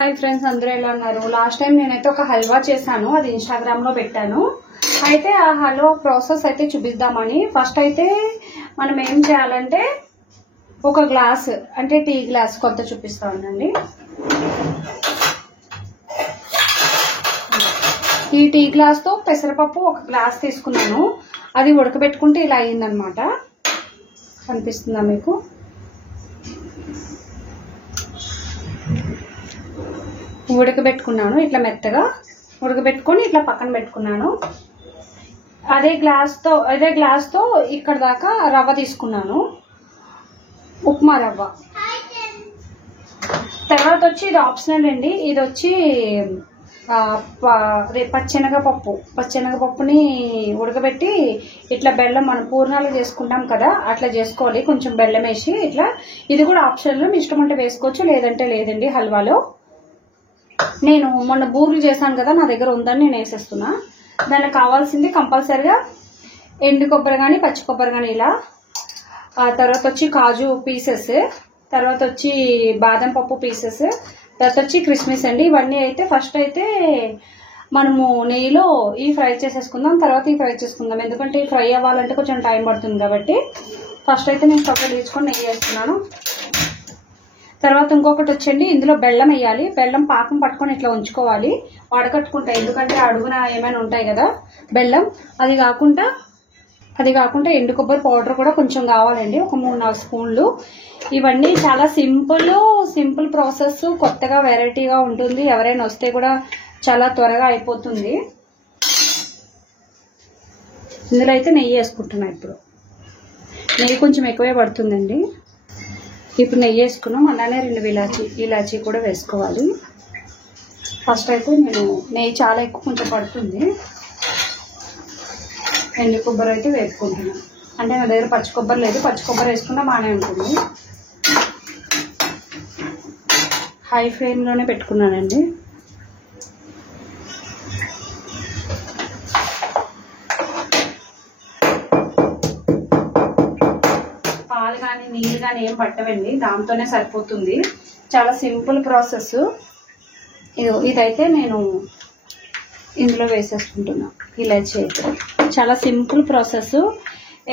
Hi friends, అందరూ ఎలా ఉన్నారు? లాస్ట్ టైం నేనైతే ఒక హల్వా చేశాను, అది ఇన్స్టాగ్రామ్ లో పెట్టాను. అయితే ఆ హల్వా ప్రాసెస్ అయితే చూపిద్దామని. ఫస్ట్ అయితే మనం ఏం చేయాలంటే ఒక గ్లాస్ అంటే టీ గ్లాస్ కొంత చూపిస్తానండి. ఈ టీ గ్లాస్ తో పెసరపప్పు ఒక గ్లాస్ తీసుకున్నాను. అది ఉడకబెట్టుకుంటే ఇలా అయిందనమాట. కనిపిస్తుందా మీకు? ఉడకబెట్టుకున్నాను, ఇట్లా మెత్తగా ఉడకబెట్టుకొని ఇట్లా పక్కన పెట్టుకున్నాను. అదే గ్లాస్ తో ఇక్కడ దాకా రవ్వ తీసుకున్నాను, ఉప్మా రవ్వ. తర్వాత వచ్చి ఇది ఆప్షనల్ అండి. ఇది వచ్చి పచ్చెనగపప్పుని ఉడకబెట్టి ఇట్లా బెల్లం మనం పూర్ణాలు చేసుకుంటాం కదా, అట్లా చేసుకోవాలి. కొంచెం బెల్లం వేసి ఇట్లా. ఇది కూడా ఆప్షనల్, మీ ఇష్టం ఉంటే వేసుకోవచ్చు, లేదంటే లేదండి. హల్వాలో నేను మొన్న బూర్లు చేశాను కదా, నా దగ్గర ఉందని నేను వేసేస్తున్నా. దానికి కావాల్సింది కంపల్సరిగా ఎండు కొబ్బరి కానీ పచ్చి కొబ్బరి కానీ ఇలా. తర్వాత వచ్చి కాజు పీసెస్, తర్వాత వచ్చి బాదం పప్పు పీసెస్, తర్వాత వచ్చి క్రిస్మస్ అండి. ఇవన్నీ అయితే ఫస్ట్ అయితే మనము నెయ్యిలో ఈ ఫ్రై చేసేసుకుందాం, తర్వాత ఈ ఫ్రై చేసుకుందాం. ఎందుకంటే ఈ ఫ్రై అవ్వాలంటే కొంచెం టైం పడుతుంది కాబట్టి ఫస్ట్ అయితే నేను స్టవ్ తీసుకొని నెయ్యి వేస్తున్నాను. తర్వాత ఇంకొకటి వచ్చండి, ఇందులో బెల్లం వేయాలి. బెల్లం పాకం పట్టుకొని ఇట్లా ఉంచుకోవాలి, వడకట్టుకుంటాయి. ఎందుకంటే అడుగున ఏమైనా ఉంటాయి కదా బెల్లం. అది కాకుండా ఎండు కొబ్బరి పౌడర్ కూడా కొంచెం కావాలండి, ఒక 3-4 స్పూన్లు. ఇవన్నీ చాలా సింపుల్ ప్రాసెస్, కొత్తగా వెరైటీగా ఉంటుంది. ఎవరైనా వస్తే కూడా చాలా త్వరగా అయిపోతుంది. ఇందులో అయితే నెయ్యి వేసుకుంటున్నా. ఇప్పుడు నెయ్యి కొంచెం ఎక్కువే పడుతుందండి. ఇప్పుడు నెయ్యి వేసుకున్నాం, అలానే 2 ఇలాచీ కూడా వేసుకోవాలి. ఫస్ట్ అయితే నేను నెయ్యి చాలా ఎక్కువ కొంచెం పడుతుంది. ఎండు కొబ్బరి అయితే వేసుకుంటున్నాను. అంటే నా దగ్గర పచ్చి కొబ్బరి లేదు, పచ్చి కొబ్బరి వేసుకున్నా బాగానే ఉంటుంది. హై ఫ్లేమ్లోనే పెట్టుకున్నానండి. పాలు కానీ నీళ్ళు కానీ ఏం పట్టవండి, దాంతోనే సరిపోతుంది. చాలా సింపుల్ ప్రాసెస్. ఇదైతే నేను ఇందులో వేసేసుకుంటున్నా. ఇలాచీ అయితే చాలా సింపుల్ ప్రాసెస్,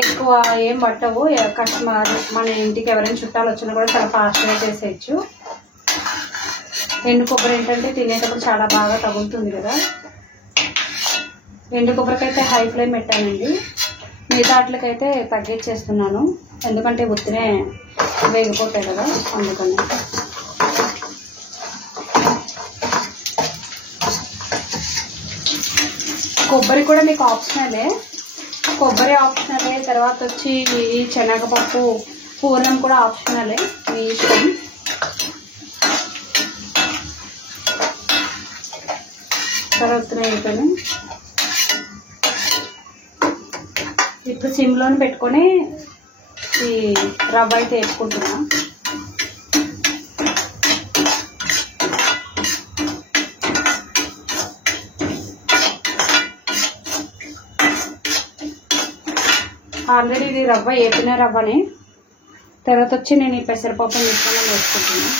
ఎక్కువ ఏం పట్టవు. కస్టమర్ మన ఇంటికి ఎవరైనా చుట్టాలు వచ్చినా కూడా చాలా ఫాస్ట్గా చేసేయచ్చు. ఎండు కొబ్బరి ఏంటంటే తినేటప్పుడు చాలా బాగా తగులుతుంది కదా. ఎండు కొబ్బరికైతే హై ఫ్లేమ్ పెట్టానండి, మిగతా వాటికైతే తగ్గించేస్తున్నాను. ఎందుకంటే ఉత్తినే వేగిపోతాయి కదా, అందుకని. కొబ్బరి కూడా మీకు ఆప్షనలే, తర్వాత వచ్చి శనగపప్పు పూర్ణం కూడా ఆప్షనలే, మీ ఇష్టం. తర్వాత అయిపోయినాయి. ఇప్పుడు సిమ్లోనే పెట్టుకొని ఈ రవ్వ అయితే వేసుకుంటున్నా. ఆల్రెడీ ఇది రవ్వ వేపిన రవ్వనే. తర్వాత వచ్చి నేను ఈ పెసరపప్పు మిశ్రమం వేసుకుంటున్నా.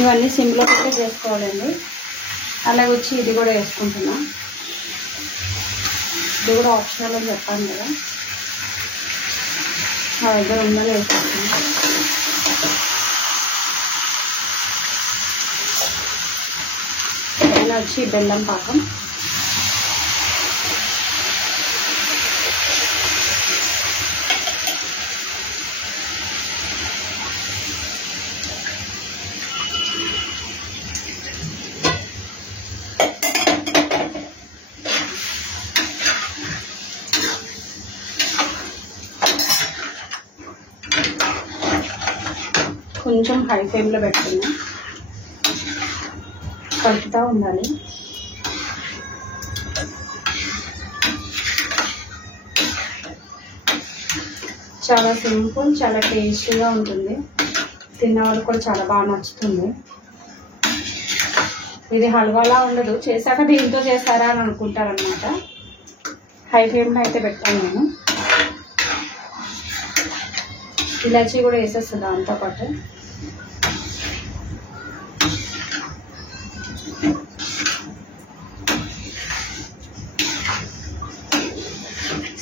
ఇవన్నీ సిమ్లో పెట్టి చేసుకోవాలండి. అలాగే వచ్చి ఇది కూడా వేసుకుంటున్నా. ఇది కూడా ఆప్షనల్ అని చెప్పాను కదా, నా దగ్గర ఉందని వేసుకుంటున్నా. ఇలా వచ్చి బెల్లం పాకం. కొంచెం హై ఫ్లేమ్లో పెట్టుకున్నా, కలుపుతూ ఉండాలి. చాలా సింపుల్, చాలా టేస్టీగా ఉంటుంది. తిన్న వాళ్ళకి కూడా చాలా బాగా నచ్చుతుంది. ఇది హల్వాలా ఉండదు, చేశాక దీంతో చేస్తారా అని అనుకుంటారనమాట. హై ఫ్లేమ్లో అయితే పెట్టాను నేను. ఇలాచీ కూడా వేసేస్తుంది దాంతో పాటు.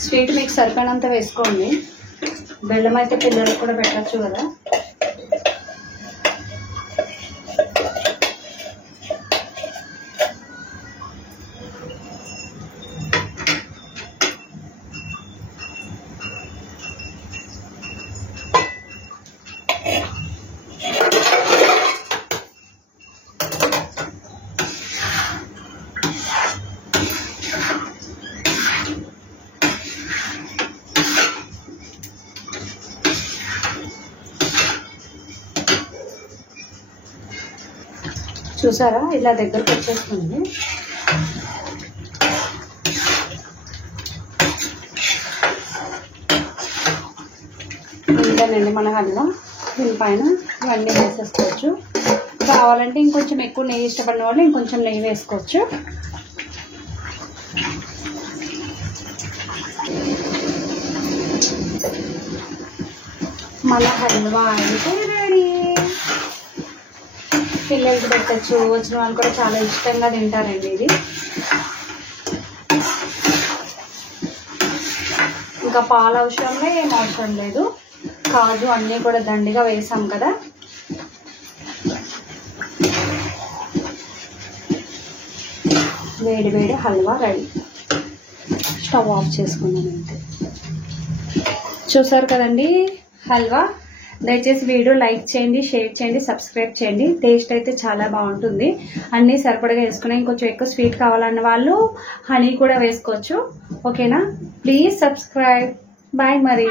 స్వీట్ మీకు సరిపడినంత వేసుకోండి. బెల్లం అయితే పిల్లలకు కూడా పెట్టచ్చు కదా. చూసారా ఇలా దగ్గరకు వచ్చేస్తుంది. ఇంతేనండి మన హల్వా. దీనిపైన ఇవన్నీ వేసేసుకోవచ్చు. కావాలంటే ఇంకొంచెం ఎక్కువ నెయ్యి ఇష్టపడిన వాళ్ళు ఇంకొంచెం నెయ్యి వేసుకోవచ్చు. మన హల్వా అయితే రెడీ. పిల్లలకి పెట్టచ్చు, వచ్చిన వాళ్ళు కూడా చాలా ఇష్టంగా తింటారండి ఇది. ఇంకా పాలు అవసరంలో ఏం అవసరం లేదు. కాజు అన్నీ కూడా దండిగా వేసాం కదా. వేడి వేడి హల్వా రెడీ. స్టవ్ ఆఫ్ చేసుకున్నాను అంతే. చూసారు కదండి హల్వా. దయచేసి వీడియో లైక్ చేయండి, షేర్ చేయండి, సబ్స్క్రైబ్ చేయండి. టేస్ట్ అయితే చాలా బాగుంటుంది. అన్నీ సరిపడగా వేసుకున్నాయి. ఇంకొంచెం ఎక్కువ స్వీట్ కావాలన్న వాళ్ళు హనీ కూడా వేసుకోవచ్చు. ఓకేనా? Please subscribe. బాయ్ మరి.